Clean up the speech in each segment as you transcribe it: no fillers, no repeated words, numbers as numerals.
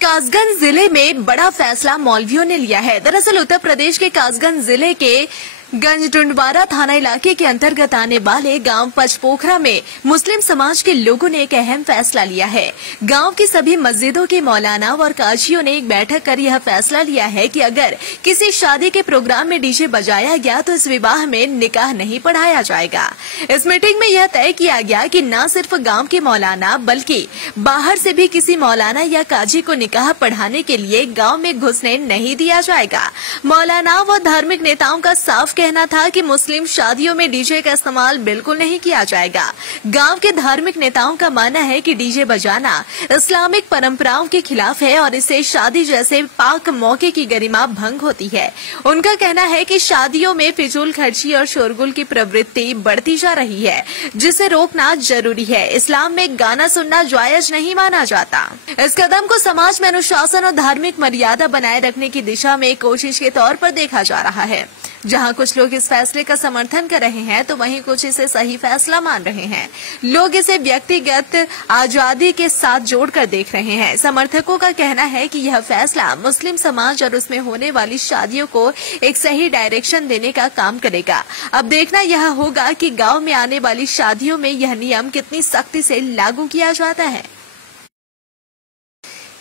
कासगंज जिले में बड़ा फैसला मौलवियों ने लिया है। दरअसल उत्तर प्रदेश के कासगंज जिले के गंजडुंडवारा थाना इलाके के अंतर्गत आने वाले गांव पचपोखरा में मुस्लिम समाज के लोगों ने एक अहम फैसला लिया है। गांव की सभी मस्जिदों के मौलाना और काजियों ने एक बैठक कर यह फैसला लिया है कि अगर किसी शादी के प्रोग्राम में डीजे बजाया गया तो इस विवाह में निकाह नहीं पढ़ाया जाएगा। इस मीटिंग में यह तय किया गया कि न सिर्फ गाँव के मौलाना बल्कि बाहर से भी किसी मौलाना या काजी को निकाह पढ़ाने के लिए गाँव में घुसने नहीं दिया जाएगा। मौलाना व धार्मिक नेताओं का साफ कहना था कि मुस्लिम शादियों में डीजे का इस्तेमाल बिल्कुल नहीं किया जाएगा। गांव के धार्मिक नेताओं का मानना है कि डीजे बजाना इस्लामिक परंपराओं के खिलाफ है और इससे शादी जैसे पाक मौके की गरिमा भंग होती है। उनका कहना है कि शादियों में फिजूल खर्ची और शोरगुल की प्रवृत्ति बढ़ती जा रही है, जिसे रोकना जरूरी है। इस्लाम में गाना सुनना जायज नहीं माना जाता। इस कदम को समाज में अनुशासन और धार्मिक मर्यादा बनाए रखने की दिशा में एक कोशिश के तौर पर देखा जा रहा है। जहां कुछ लोग इस फैसले का समर्थन कर रहे हैं तो वहीं कुछ इसे सही फैसला मान रहे हैं। लोग इसे व्यक्तिगत आजादी के साथ जोड़कर देख रहे हैं। समर्थकों का कहना है कि यह फैसला मुस्लिम समाज और उसमें होने वाली शादियों को एक सही डायरेक्शन देने का काम करेगा। अब देखना यह होगा कि गांव में आने वाली शादियों में यह नियम कितनी सख्ती से लागू किया जाता है।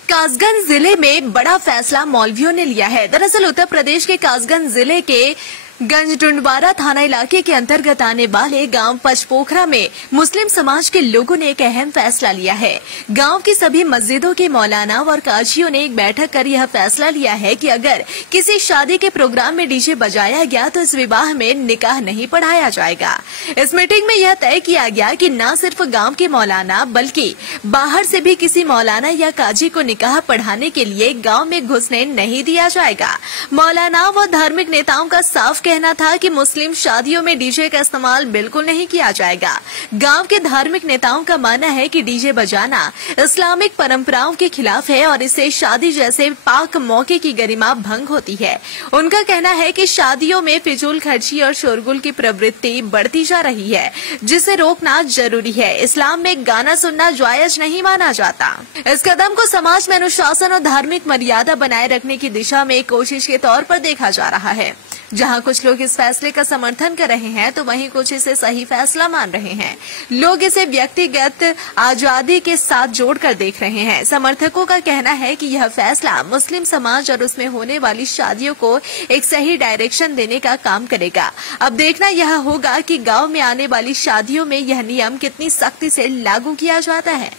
कासगंज जिले में बड़ा फैसला मौलवियों ने लिया है। दरअसल उत्तर प्रदेश के कासगंज जिले के गंजडुंडवारा थाना इलाके के अंतर्गत आने वाले गांव पचपोखरा में मुस्लिम समाज के लोगों ने एक अहम फैसला लिया है। गांव की सभी मस्जिदों के मौलाना और काजियों ने एक बैठक कर यह फैसला लिया है कि अगर किसी शादी के प्रोग्राम में डीजे बजाया गया तो इस विवाह में निकाह नहीं पढ़ाया जाएगा। इस मीटिंग में यह तय किया गया कि न सिर्फ गाँव के मौलाना बल्कि बाहर से भी किसी मौलाना या काजी को निकाह पढ़ाने के लिए गाँव में घुसने नहीं दिया जाएगा। मौलाना व धार्मिक नेताओं का साफ कहना था कि मुस्लिम शादियों में डीजे का इस्तेमाल बिल्कुल नहीं किया जाएगा। गांव के धार्मिक नेताओं का मानना है कि डीजे बजाना इस्लामिक परंपराओं के खिलाफ है और इससे शादी जैसे पाक मौके की गरिमा भंग होती है। उनका कहना है कि शादियों में फिजूल खर्ची और शोरगुल की प्रवृत्ति बढ़ती जा रही है, जिसे रोकना जरूरी है। इस्लाम में गाना सुनना जायज नहीं माना जाता। इस कदम को समाज में अनुशासन और धार्मिक मर्यादा बनाए रखने की दिशा में एक कोशिश के तौर पर देखा जा रहा है। जहां कुछ लोग इस फैसले का समर्थन कर रहे हैं तो वहीं कुछ इसे सही फैसला मान रहे हैं। लोग इसे व्यक्तिगत आजादी के साथ जोड़कर देख रहे हैं। समर्थकों का कहना है कि यह फैसला मुस्लिम समाज और उसमें होने वाली शादियों को एक सही डायरेक्शन देने का काम करेगा। अब देखना यह होगा कि गांव में आने वाली शादियों में यह नियम कितनी सख्ती से लागू किया जाता है।